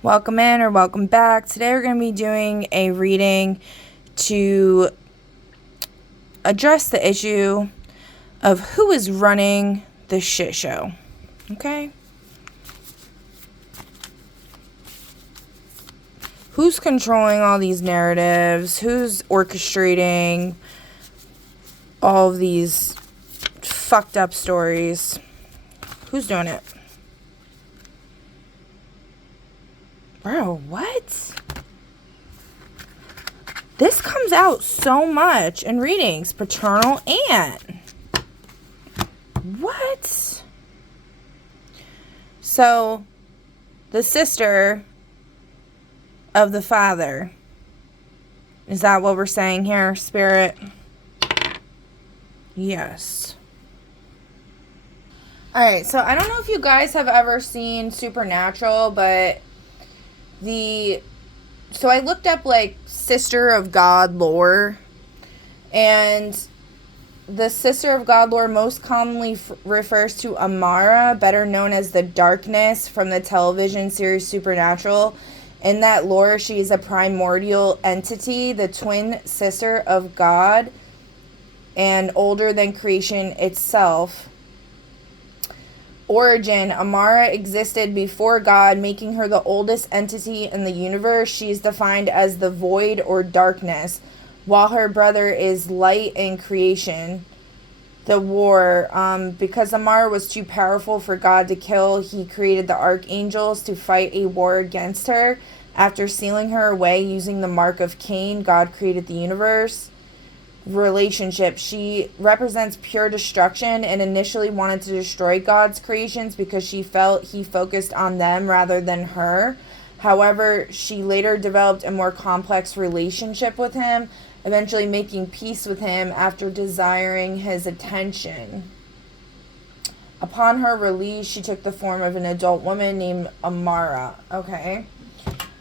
Welcome in or welcome back. Today we're going to be doing a reading to address the issue of who is running the shit show. Okay? Who's controlling all these narratives? Who's orchestrating all of these fucked up stories? Who's doing it? Bro, what? This comes out so much in readings. Paternal aunt. What? So, the sister of the father. Is that what we're saying here, Spirit? Yes. Alright, so I don't know if you guys have ever seen Supernatural, but so I looked up Sister of God lore, and the Sister of God lore most commonly refers to Amara, better known as the Darkness from the television series Supernatural. In that lore, she is a primordial entity, the twin sister of God, and older than creation itself. Origin: Amara existed before God, making her the oldest entity in the universe. She is defined as the void or darkness, while her brother is light and creation. The war. Because Amara was too powerful for God to kill, he created the archangels to fight a war against her. After sealing her away using the mark of Cain, God created the universe. Relationship: she represents pure destruction and initially wanted to destroy God's creations because she felt he focused on them rather than her. However, she later developed a more complex relationship with him, eventually making peace with him after desiring his attention. Upon her release, she took the form of an adult woman named Amara. Okay.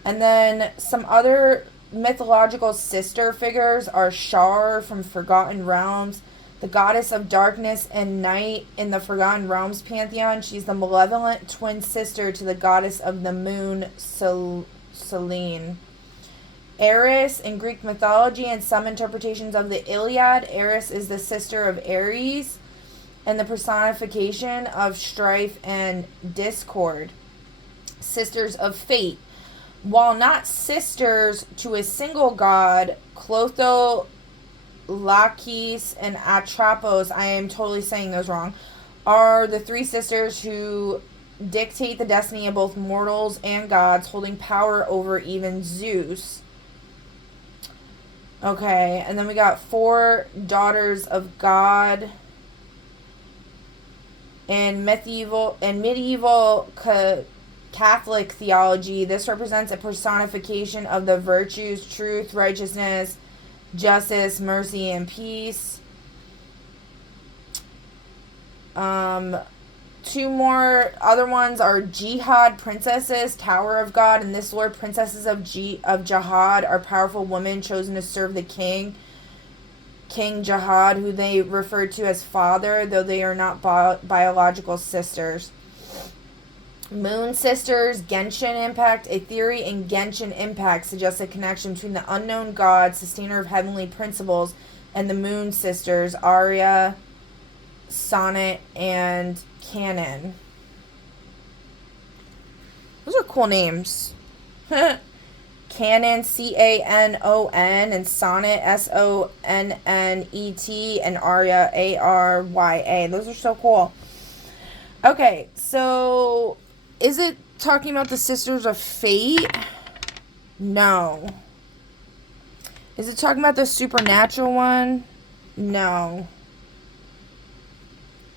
And then some other mythological sister figures are Shar from Forgotten Realms, the goddess of darkness and night in the Forgotten Realms pantheon. She's the malevolent twin sister to the goddess of the moon, Selene. Eris in Greek mythology and some interpretations of the Iliad. Eris is the sister of Ares and the personification of strife and discord. Sisters of fate. While not sisters to a single god, Clotho, Lachis, and Atropos, I am totally saying those wrong, are the three sisters who dictate the destiny of both mortals and gods, holding power over even Zeus. Okay, and then we got 4 daughters of God. In medieval Catholic theology, this represents a personification of the virtues truth, righteousness, justice, mercy, and peace. 2 more other ones are Jihad princesses, Tower of God. In this lore, princesses of Jihad are powerful women chosen to serve the king. King Jihad, who they refer to as father, though they are not biological sisters. Moon Sisters, Genshin Impact. A theory in Genshin Impact suggests a connection between the unknown god, sustainer of heavenly principles, and the Moon Sisters, Arya, Sonnet, and Canon. Those are cool names. Canon, Canon, and Sonnet, Sonnet, and Arya, Arya. Those are so cool. Okay, so is it talking about the Sisters of Fate? No. Is it talking about the supernatural one? No.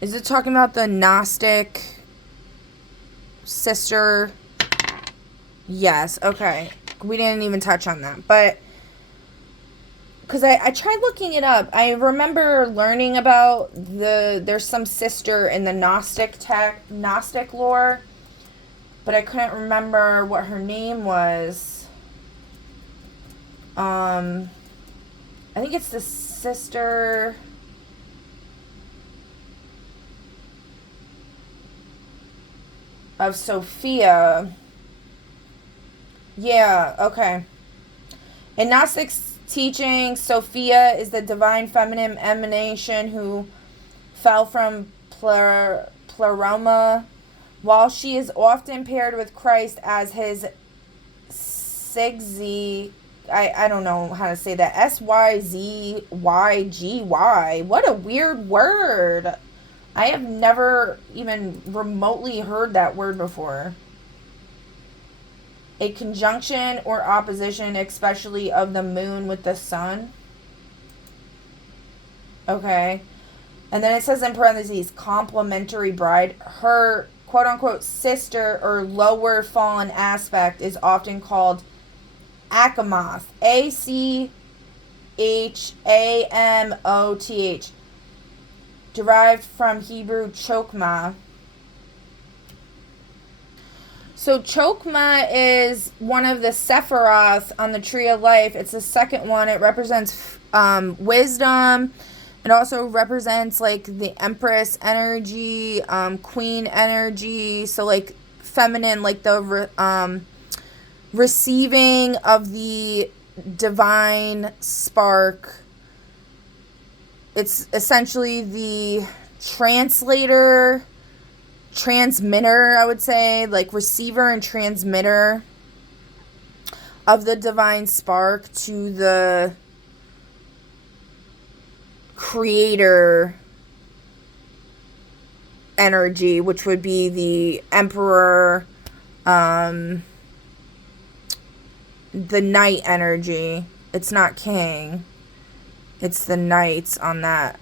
Is it talking about the Gnostic sister? Yes, okay. We didn't even touch on that. But, because I tried looking it up. I remember learning about there's some sister in the Gnostic lore. But I couldn't remember what her name was. I think it's the sister of Sophia. Yeah, okay. In Gnostic teaching, Sophia is the divine feminine emanation who fell from Pleroma, while she is often paired with Christ as his Syzygy. I don't know how to say that. Syzygy. What a weird word. I have never even remotely heard that word before. A conjunction or opposition, especially of the moon with the sun. Okay. And then it says in parentheses, complementary bride. Her quote unquote sister or lower fallen aspect is often called Achamoth. Achamoth. Derived from Hebrew chokmah. So chokmah is one of the Sephiroth on the Tree of Life. It's the second one. It represents wisdom. It also represents like the Empress energy, Queen energy. So like feminine, like the receiving of the divine spark. It's essentially the transmitter, I would say, like receiver and transmitter of the divine spark to the creator energy, which would be the emperor, the knight energy. It's not king. It's the knights on the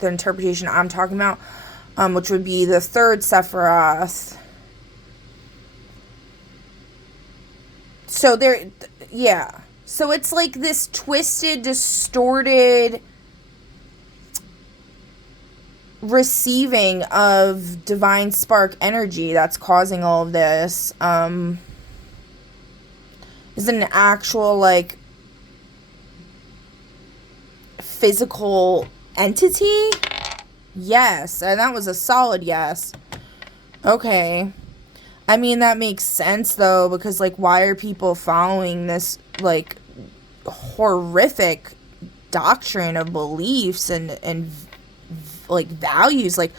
interpretation I'm talking about, which would be the third Sephiroth. So So it's like this twisted, distorted receiving of divine spark energy that's causing all of this. Is it an actual, like, physical entity? Yes, and that was a solid yes. Okay. I mean, that makes sense, though, because, like, why are people following this, like, horrific doctrine of beliefs and like, values? Like,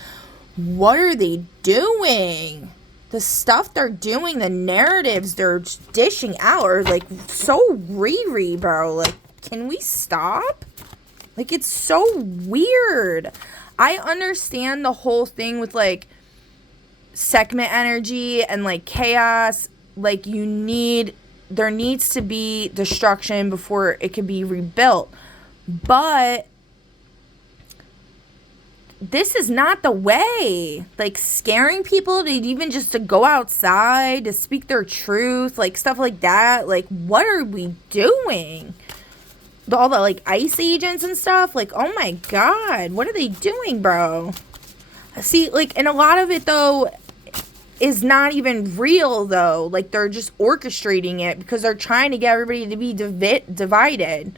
what are they doing? The stuff they're doing, the narratives they're dishing out are, like, so Riri, bro. Like, can we stop? Like, it's so weird. I understand the whole thing with, like, segment energy and, like, chaos. Like, there needs to be destruction before it can be rebuilt. But this is not the way. Like, scaring people to even just to go outside, to speak their truth, like, stuff like that. Like, what are we doing? All the, like, ICE agents and stuff. Like, oh my God, what are they doing, bro? See, like, and a lot of it, though, is not even real, though. Like, they're just orchestrating it because they're trying to get everybody to be divided.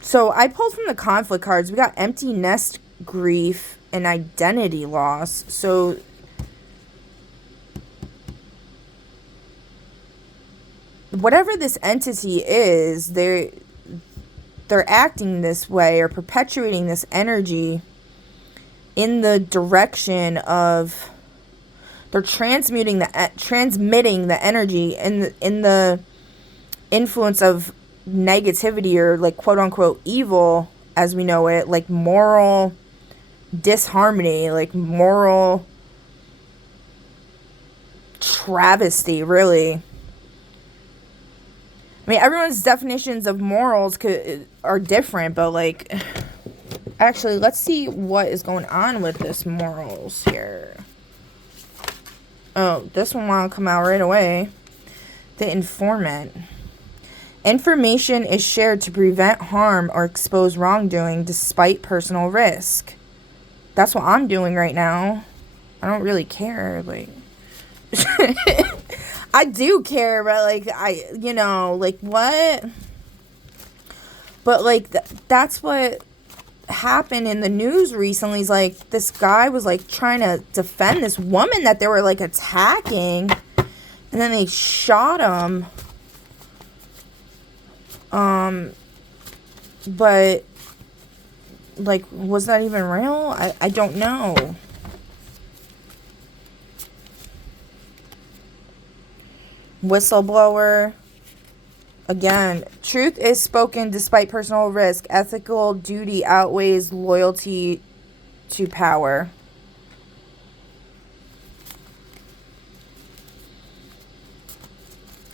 So, I pulled from the conflict cards. We got empty nest grief and identity loss. So, whatever this entity is, they're acting this way or perpetuating this energy in the direction of, they're transmitting the energy in the influence of negativity or, like, quote unquote evil as we know it, like moral disharmony, like moral travesty, really. I mean, everyone's definitions of morals are different, but, like, actually, let's see what is going on with this morals here. Oh, this one want to come out right away. The informant. Information is shared to prevent harm or expose wrongdoing despite personal risk. That's what I'm doing right now. I don't really care, like... I do care, but, like, like, what? But, like, that's what happened in the news recently is like this guy was like trying to defend this woman that they were like attacking, and then they shot him. But like, was that even real? I don't know. Whistleblower. Again, truth is spoken despite personal risk. Ethical duty outweighs loyalty to power.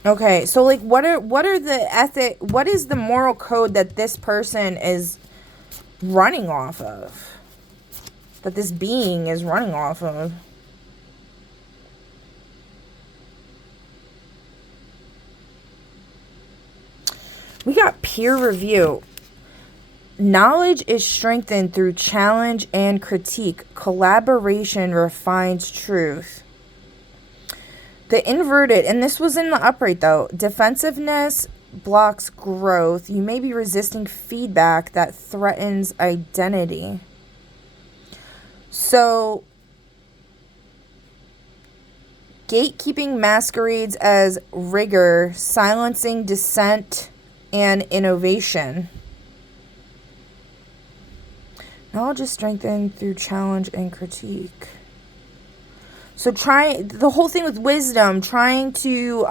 Okay, so like what is the moral code that this person is running off of? That this being is running off of? We got peer review. Knowledge is strengthened through challenge and critique. Collaboration refines truth. The inverted, and this was in the upright though, defensiveness blocks growth. You may be resisting feedback that threatens identity. So, gatekeeping masquerades as rigor, silencing dissent and innovation. Knowledge is strengthened through challenge and critique. So the whole thing with wisdom, trying to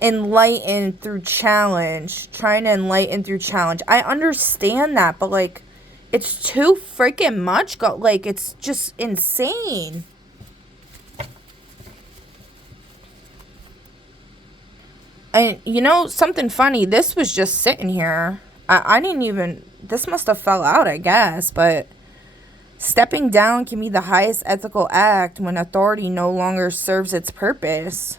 enlighten through challenge. Trying to enlighten through challenge. I understand that, but like, it's too freaking much. Like, it's just insane. And you know, something funny, this was just sitting here. I didn't even, this must have fell out, I guess, but stepping down can be the highest ethical act when authority no longer serves its purpose.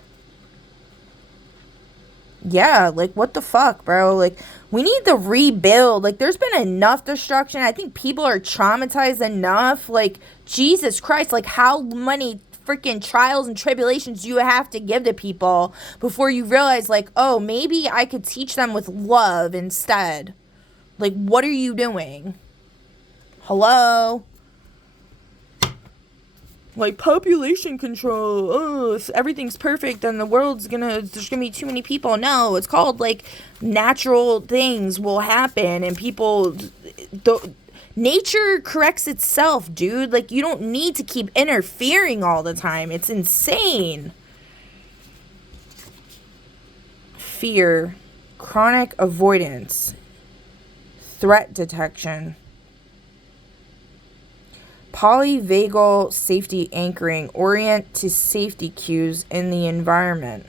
Yeah, like, what the fuck, bro? Like, we need to rebuild. Like, there's been enough destruction. I think people are traumatized enough. Like, Jesus Christ, like, how many freaking trials and tribulations you have to give to people before you realize, like, oh, maybe I could teach them with love instead. Like, what are you doing? Hello? Like, population control. Oh, if everything's perfect, then there's gonna be too many people. No, it's called, like, natural things will happen, and people, nature corrects itself, dude. Like, you don't need to keep interfering all the time. It's insane. Fear, chronic avoidance, threat detection, polyvagal safety anchoring, orient to safety cues in the environment.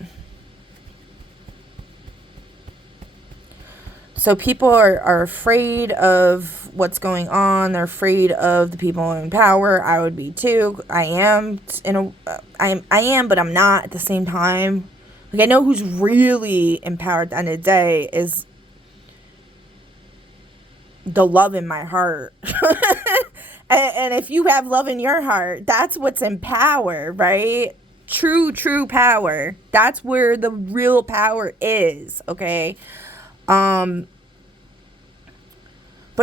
So people are afraid of what's going on. They're afraid of the people in power. I would be too. I am, but I'm not at the same time. Like, I know who's really empowered at the end of the day is the love in my heart. And if you have love in your heart, that's what's in power, right? True power. That's where the real power is, okay? But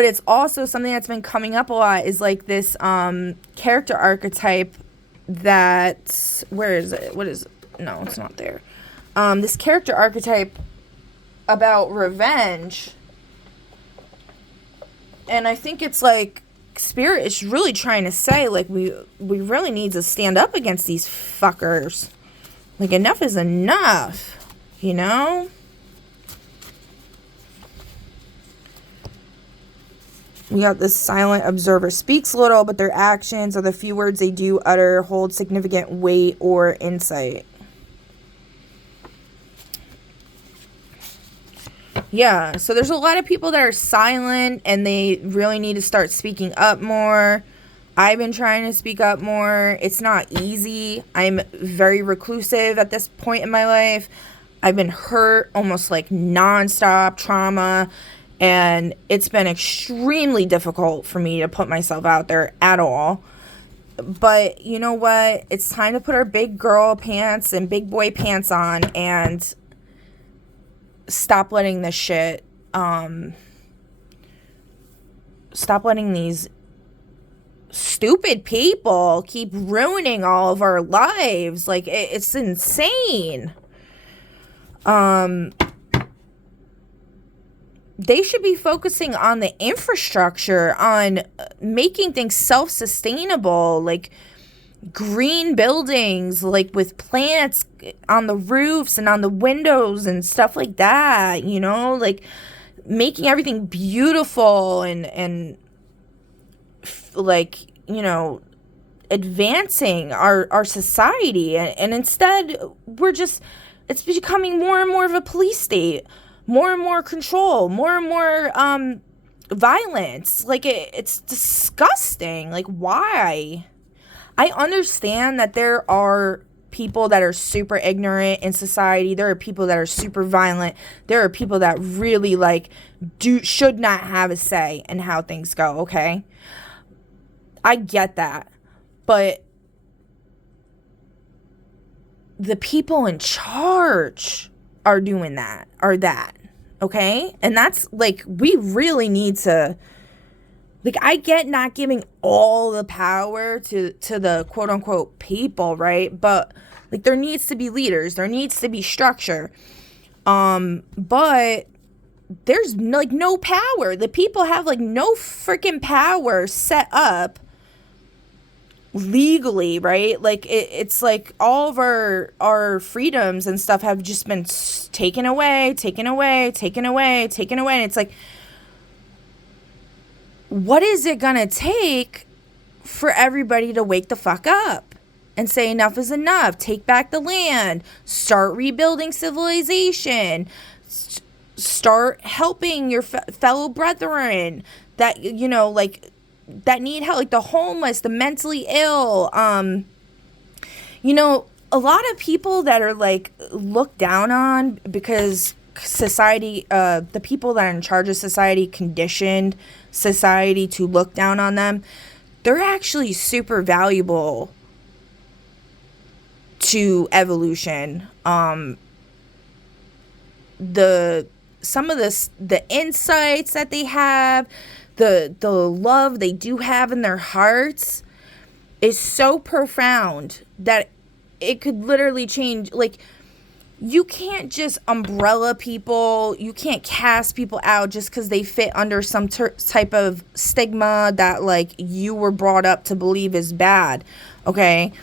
it's also something that's been coming up a lot is like this character archetype that, where is it? What is it? No, it's not there. This character archetype about revenge. And I think it's like Spirit is really trying to say, like, we really need to stand up against these fuckers. Like, enough is enough, you know? We got this silent observer speaks little, but their actions or the few words they do utter hold significant weight or insight. Yeah, so there's a lot of people that are silent and they really need to start speaking up more. I've been trying to speak up more. It's not easy. I'm very reclusive at this point in my life. I've been hurt, almost like nonstop trauma, and it's been extremely difficult for me to put myself out there at all. But you know what? It's time to put our big girl pants and big boy pants on and stop letting this shit stop letting these stupid people keep ruining all of our lives. Like, it's insane. They should be focusing on the infrastructure, on making things self-sustainable, like green buildings, like with plants on the roofs and on the windows and stuff like that, you know, like making everything beautiful and like, you know, advancing our society. And instead it's becoming more and more of a police state, more and more control, more and more violence. Like, it's disgusting. Like, why? I understand that there are people that are super ignorant in society. There are people that are super violent. There are people that really like should not have a say in how things go, okay? I get that. But the people in charge are doing that, okay? And that's like, we really need to, like, I get not giving all the power to the quote unquote people, right? But like, there needs to be leaders, there needs to be structure. But there's like no power. The people have like no freaking power set up legally, right? Like, it's like all of our freedoms and stuff have just been taken away. And it's like, what is it gonna take for everybody to wake the fuck up and say enough is enough? Take back the land, start rebuilding civilization, start helping your fellow brethren that, you know, like, that need help, like the homeless, the mentally ill. You know, a lot of people that are like looked down on because society, the people that are in charge of society conditioned society to look down on them, they're actually super valuable to evolution. Some of the insights that they have, the love they do have in their hearts is so profound that it could literally change. Like, you can't just umbrella people, you can't cast people out just because they fit under some type of stigma that like you were brought up to believe is bad, okay?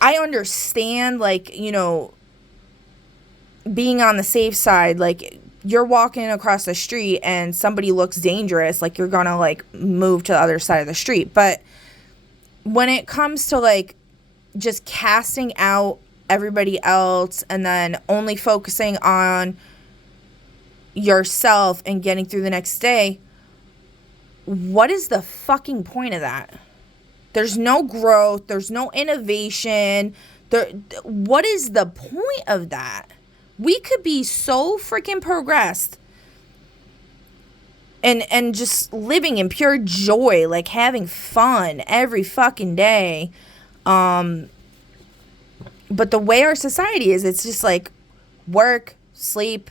I understand, like, you know, being on the safe side. Like, you're walking across the street and somebody looks dangerous, like, you're gonna like move to the other side of the street. But when it comes to like just casting out everybody else and then only focusing on yourself and getting through the next day, what is the fucking point of that? There's no growth, there's no innovation. What is the point of that? We could be so freaking progressed and just living in pure joy, like having fun every fucking day. But the way our society is, it's just like work, sleep,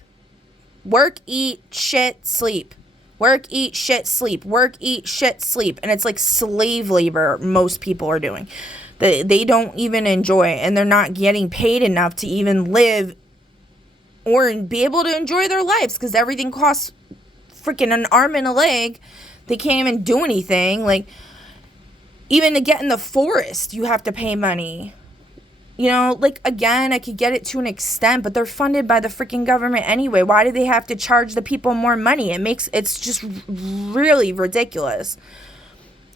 work, eat, shit, sleep. Work, eat, shit, sleep. Work, eat, shit, sleep. And it's like slave labor most people are doing. They don't even enjoy it, and they're not getting paid enough to even live or be able to enjoy their lives because everything costs freaking an arm and a leg. They can't even do anything. Like, even to get in the forest, you have to pay money. You know, like, again, I could get it to an extent, but they're funded by the freaking government anyway. Why do they have to charge the people more money? It's just really ridiculous.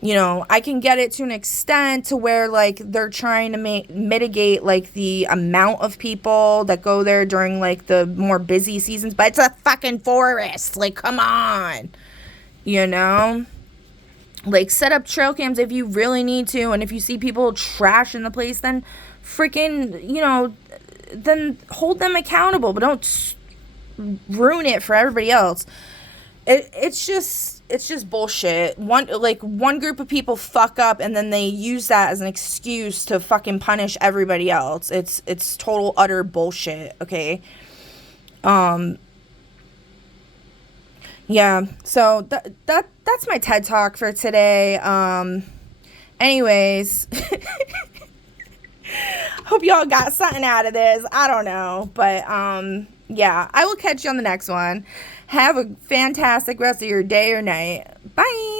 You know, I can get it to an extent to where, like, they're trying to mitigate, like, the amount of people that go there during, like, the more busy seasons. But it's a fucking forest. Like, come on. You know? Like, set up trail cams if you really need to. And if you see people trash in the place, then freaking, you know, then hold them accountable. But don't ruin it for everybody else. It's just bullshit. One group of people fuck up and then they use that as an excuse to fucking punish everybody else. It's total utter bullshit, okay? You Yeah, so that's my TED talk for today. Anyways, hope y'all got something out of this. I don't know, but yeah, I will catch you on the next one. Have a fantastic rest of your day or night. Bye.